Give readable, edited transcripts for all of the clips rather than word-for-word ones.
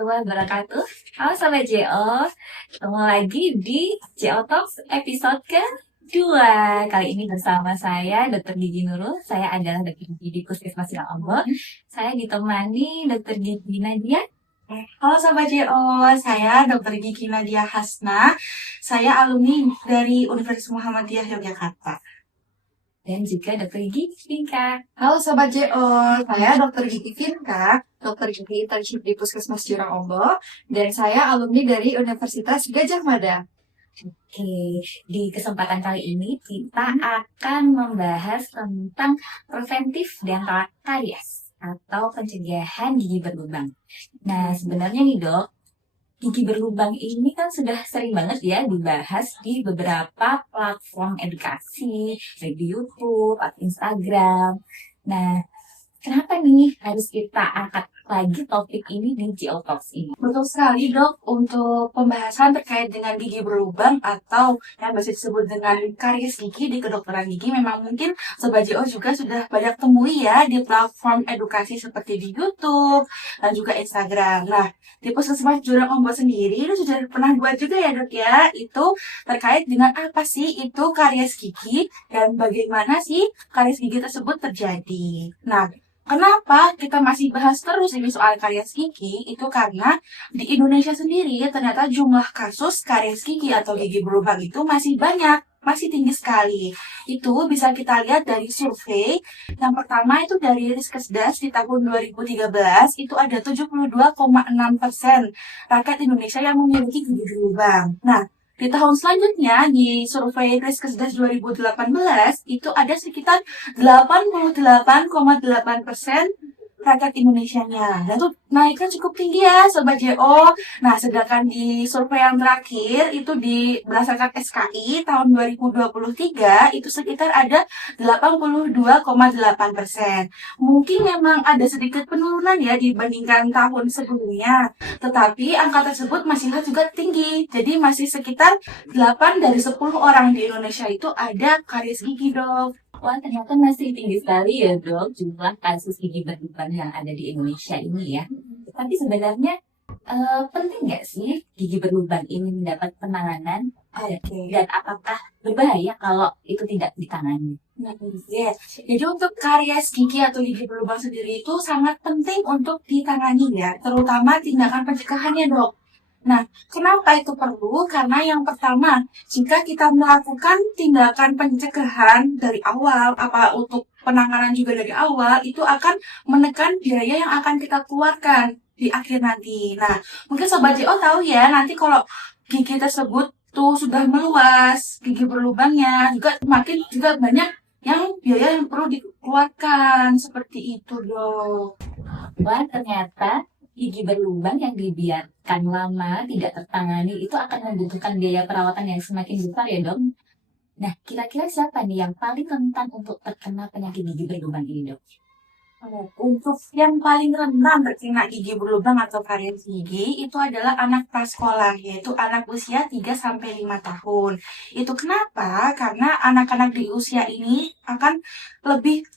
warahmatullahi wabarakatuh. Halo Sobat JO, ketemu lagi di JO Talks episode kedua. Kali ini bersama saya Dr. Gigi Nurul. Saya adalah Dr. Gigi di Puskesmas Silang Ombok. Saya ditemani Dr. Gigi Nadia. Halo Sobat JO, saya Dr. Gigi Nadia Hasna. Saya alumni dari Universitas Muhammadiyah Yogyakarta. Dan juga Dr. Gigi Vinka. Halo Sobat JO, saya Dr. Gigi Vinka, Dr. Gigi internship di Puskesmas Jurang Ombok, dan saya alumni dari Universitas Gadjah Mada. Oke, di kesempatan kali ini kita akan membahas tentang preventif dental karies atau pencegahan gigi berlubang. Nah, sebenarnya nih dok, gigi berlubang ini kan sudah sering banget ya dibahas di beberapa platform edukasi, baik di YouTube atau Instagram. Nah, kenapa nih harus kita angkat lagi topik ini di JO Talks ini? Betul sekali dok, untuk pembahasan terkait dengan gigi berlubang atau yang biasa disebut dengan karies gigi di kedokteran gigi, memang mungkin Sobat JO juga sudah banyak temui ya di platform edukasi seperti di YouTube dan juga Instagram. Nah, di Puskesmas Jurang Ombok sendiri itu sudah pernah buat juga ya dok ya, itu terkait dengan apa sih itu karies gigi dan bagaimana sih karies gigi tersebut terjadi. Nah, kenapa kita masih bahas terus ini soal karies gigi? Itu karena di Indonesia sendiri ternyata jumlah kasus karies gigi atau gigi berlubang itu masih banyak, masih tinggi sekali. Itu bisa kita lihat dari survei. Yang pertama itu dari Riskesdas di tahun 2013, itu ada 72,6% rakyat Indonesia yang memiliki gigi berlubang. Nah, di tahun selanjutnya, di survei Riskesdas 2018, itu ada sekitar 88,8% rakyat Indonesianya. Dan itu naiknya cukup tinggi ya, Sobat JO. Nah, sedangkan di survei yang terakhir, itu berdasarkan SKI tahun 2023, itu sekitar ada 82,8%. Mungkin memang ada sedikit penurunan ya dibandingkan tahun sebelumnya. Tetapi angka tersebut masih juga tinggi. Jadi masih sekitar 8 dari 10 orang di Indonesia itu ada karies gigi, dok. Wah, ternyata masih tinggi sekali ya dok jumlah kasus gigi berlubang yang ada di Indonesia ini ya. Tapi sebenarnya penting nggak sih gigi berlubang ini mendapat penanganan? Dan apakah berbahaya kalau itu tidak ditangani? Nah, jadi untuk karies gigi atau gigi berlubang sendiri itu sangat penting untuk ditangani ya, terutama tindakan pencegahannya dok. Nah, kenapa itu perlu? Karena yang pertama, jika kita melakukan tindakan pencegahan dari awal, untuk penanganan juga dari awal, itu akan menekan biaya yang akan kita keluarkan di akhir nanti. Nah, mungkin Sobat JO tahu ya, nanti kalau gigi tersebut tuh sudah meluas, gigi berlubangnya juga semakin juga banyak yang biaya yang perlu dikeluarkan, seperti itu dok. Wah, ternyata gigi berlubang yang dibiarkan lama tidak tertangani itu akan membutuhkan biaya perawatan yang semakin besar ya dok. Nah, kira-kira siapa nih yang paling rentan untuk terkena penyakit gigi berlubang ini dok? Untuk yang paling rentan terkena gigi berlubang atau karies gigi itu adalah anak prasekolah, yaitu anak usia 3-5 tahun. Itu kenapa? Karena anak-anak di usia ini akan lebih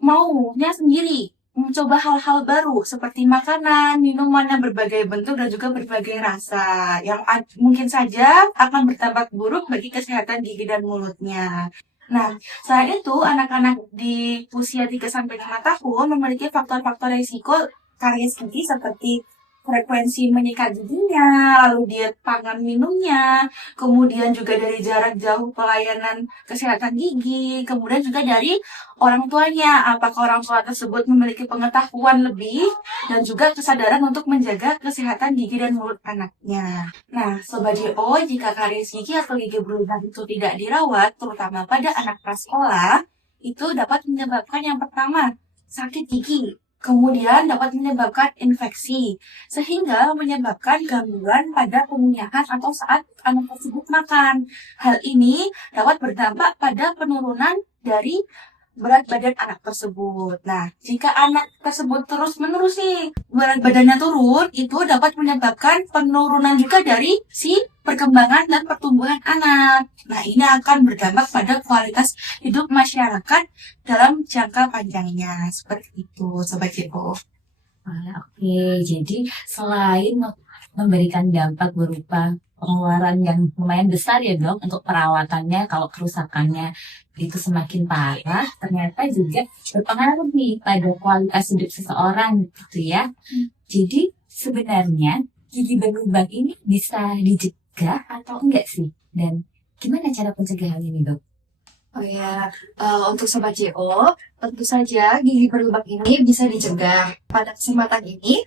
maunya sendiri mencoba hal-hal baru seperti makanan, minuman yang berbagai bentuk dan juga berbagai rasa yang mungkin saja akan berdampak buruk bagi kesehatan gigi dan mulutnya. Nah, selain itu anak-anak di usia 3-5 tahun memiliki faktor-faktor risiko karies gigi seperti frekuensi menyikat giginya, lalu diet pangan minumnya, kemudian juga dari jarak jauh pelayanan kesehatan gigi, kemudian juga dari orang tuanya, apakah orang tua tersebut memiliki pengetahuan lebih dan juga kesadaran untuk menjaga kesehatan gigi dan mulut anaknya. Nah, Sobat JO, jika karies gigi atau gigi berlubang itu tidak dirawat, terutama pada anak prasekolah, itu dapat menyebabkan yang pertama, sakit gigi. Kemudian dapat menyebabkan infeksi, sehingga menyebabkan gangguan pada pengunyahan atau saat anak tersebut makan. Hal ini dapat berdampak pada penurunan dari berat badan anak tersebut. Nah, jika anak tersebut terus-menerus berat badannya turun, itu dapat menyebabkan penurunan juga dari si perkembangan dan pertumbuhan anak. Nah, ini akan berdampak pada kualitas hidup masyarakat dalam jangka panjangnya. Seperti itu, Sobat JO. Oke, jadi selain memberikan dampak berupa pengeluaran yang lumayan besar ya dok untuk perawatannya kalau kerusakannya itu semakin parah, ternyata juga berpengaruh nih pada kualitas hidup seseorang gitu ya. Jadi sebenarnya gigi berlubang ini bisa dicegah atau enggak sih? Dan gimana cara pencegahan ini dok? Oh ya, untuk Sobat JO, tentu saja gigi berlubang ini bisa dicegah. Pada kesempatan ini,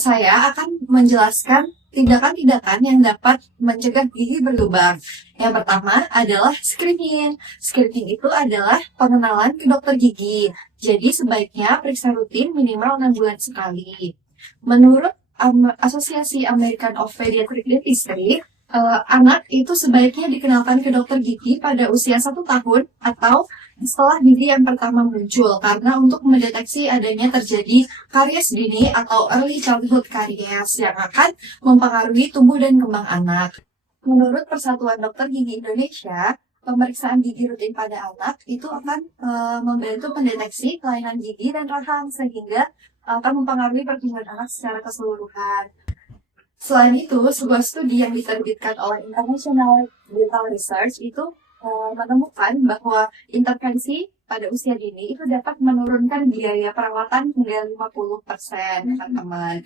saya akan menjelaskan tindakan-tindakan yang dapat mencegah gigi berlubang. Yang pertama adalah screening. Screening itu adalah pengenalan ke dokter gigi. Jadi sebaiknya periksa rutin minimal 6 bulan sekali. Menurut Asosiasi American of Pediatric Dentistry, anak itu sebaiknya dikenalkan ke dokter gigi pada usia 1 tahun atau setelah gigi yang pertama muncul karena untuk mendeteksi adanya terjadi karies dini atau early childhood caries yang akan mempengaruhi tumbuh dan kembang anak. Menurut Persatuan Dokter Gigi Indonesia, pemeriksaan gigi rutin pada anak itu akan membantu mendeteksi kelainan gigi dan rahang sehingga akan mempengaruhi pertumbuhan anak secara keseluruhan. Selain itu, sebuah studi yang diterbitkan oleh International Dental Research itu menemukan bahwa intervensi pada usia dini itu dapat menurunkan biaya perawatan hingga 50%, teman-teman.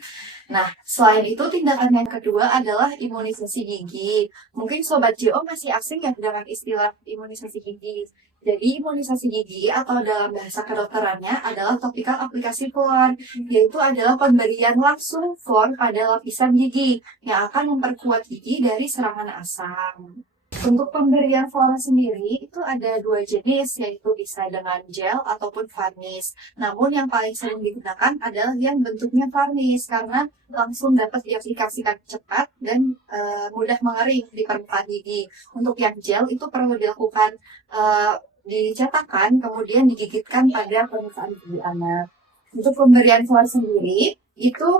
Nah, selain itu tindakan yang kedua adalah imunisasi gigi. Mungkin Sobat JO masih asing ya dengan istilah imunisasi gigi. Jadi imunisasi gigi atau dalam bahasa kedokterannya adalah topical aplikasi fluor, yaitu adalah pemberian langsung fluor pada lapisan gigi yang akan memperkuat gigi dari serangan asam. Untuk pemberian fluor sendiri itu ada 2 jenis, yaitu bisa dengan gel ataupun varnis. Namun yang paling sering digunakan adalah yang bentuknya varnis karena langsung dapat diaplikasikan cepat dan mudah mengering di permukaan gigi. Untuk yang gel itu perlu dilakukan dicetakkan kemudian digigitkan pada permukaan gigi anak. Untuk pemberian fluor sendiri itu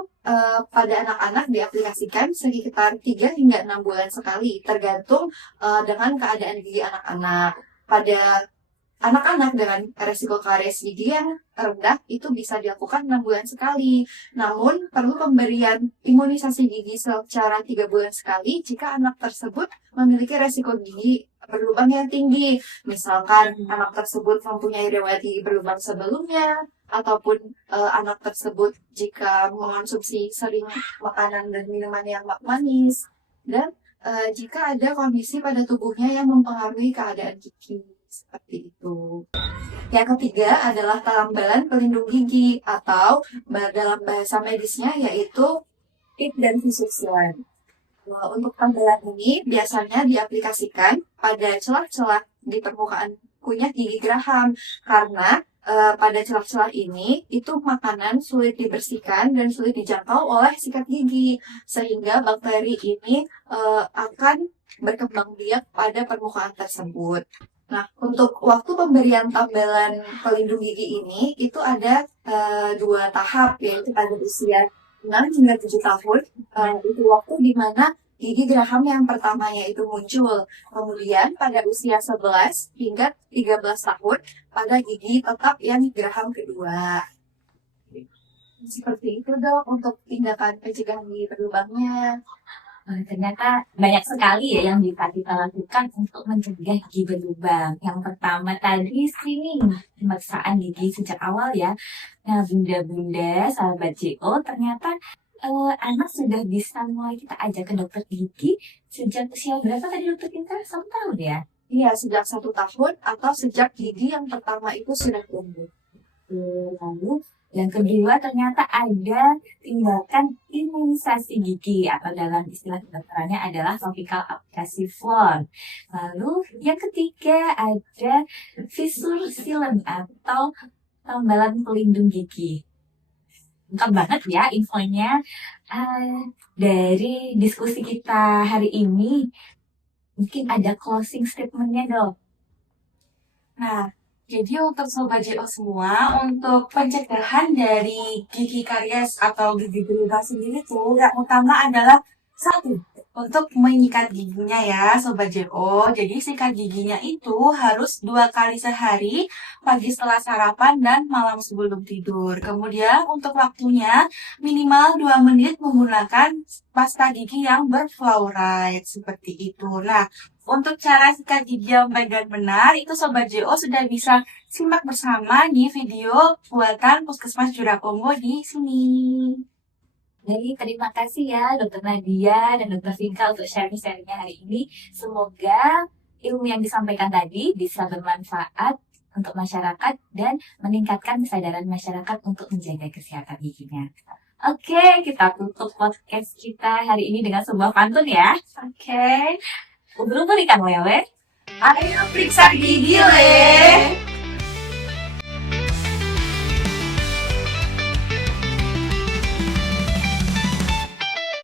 pada anak-anak diaplikasikan sekitar 3 hingga 6 bulan sekali tergantung dengan keadaan gigi anak-anak. Pada anak-anak dengan resiko karies gigi yang rendah itu bisa dilakukan 6 bulan sekali. Namun perlu pemberian imunisasi gigi secara 3 bulan sekali jika anak tersebut memiliki resiko gigi berlubang yang tinggi. Misalkan anak tersebut mempunyai riwayat gigi berlubang sebelumnya, ataupun anak tersebut jika mengonsumsi sering makanan dan minuman yang manis, dan jika ada kondisi pada tubuhnya yang mempengaruhi keadaan gigi. Seperti itu. Yang ketiga adalah tambalan pelindung gigi atau dalam bahasa medisnya yaitu PIP dan Invisalign. Untuk tambalan ini biasanya diaplikasikan pada celah-celah di permukaan kunyah gigi geraham karena pada celah-celah ini itu makanan sulit dibersihkan dan sulit dijangkau oleh sikat gigi sehingga bakteri ini akan berkembang biak pada permukaan tersebut. Nah, untuk waktu pemberian tambalan pelindung gigi ini itu ada 2 tahap, yaitu pada usia 6 hingga 7 tahun. Itu waktu di mana gigi geraham yang pertamanya itu muncul. Kemudian pada usia 11 hingga 13 tahun pada gigi tetap yang geraham kedua. Seperti itu dok untuk tindakan pencegahan gigi berlubangnya. Ternyata banyak sekali ya yang bisa kita lakukan untuk mencegah gigi berlubang. Yang pertama tadi screening, pemeriksaan gigi sejak awal ya. Nah bunda-bunda, sahabat JO, ternyata anak sudah bisa mulai kita ajak ke dokter gigi sejak usia berapa tadi dokter Kinta? 1 tahun ya? Iya, sejak 1 tahun atau sejak gigi yang pertama itu sudah tumbuh. Lalu yang kedua ternyata ada tindakan imunisasi gigi atau dalam istilah kedokterannya adalah topical aplikasi fluor. Lalu yang ketiga ada fissure sealant atau tambalan pelindung gigi. Lengkap banget ya infonya. Dari diskusi kita hari ini mungkin ada closing statementnya dok. Nah, jadi untuk Sobat JO semua, untuk pencegahan dari gigi karies atau gigi berlubang sendiri tuh yang utama adalah 1. Untuk menyikat giginya ya, Sobat JO. Jadi sikat giginya itu harus 2 kali sehari, pagi setelah sarapan dan malam sebelum tidur. Kemudian untuk waktunya minimal 2 menit menggunakan pasta gigi yang berfluoride seperti itu. Nah, untuk cara sikat gigi yang baik dan benar itu Sobat JO sudah bisa simak bersama di video buatan Puskesmas Jurakongo di sini. Jadi terima kasih ya Dokter Nadia dan Dokter Vinka untuk sharing-sharingnya hari ini. Semoga ilmu yang disampaikan tadi bisa bermanfaat untuk masyarakat dan meningkatkan kesadaran masyarakat untuk menjaga kesehatan giginya. Oke, kita tutup podcast kita hari ini dengan sebuah pantun ya. Oke. Ubur-ubur ikan lele. Ayo periksa gigi, Le.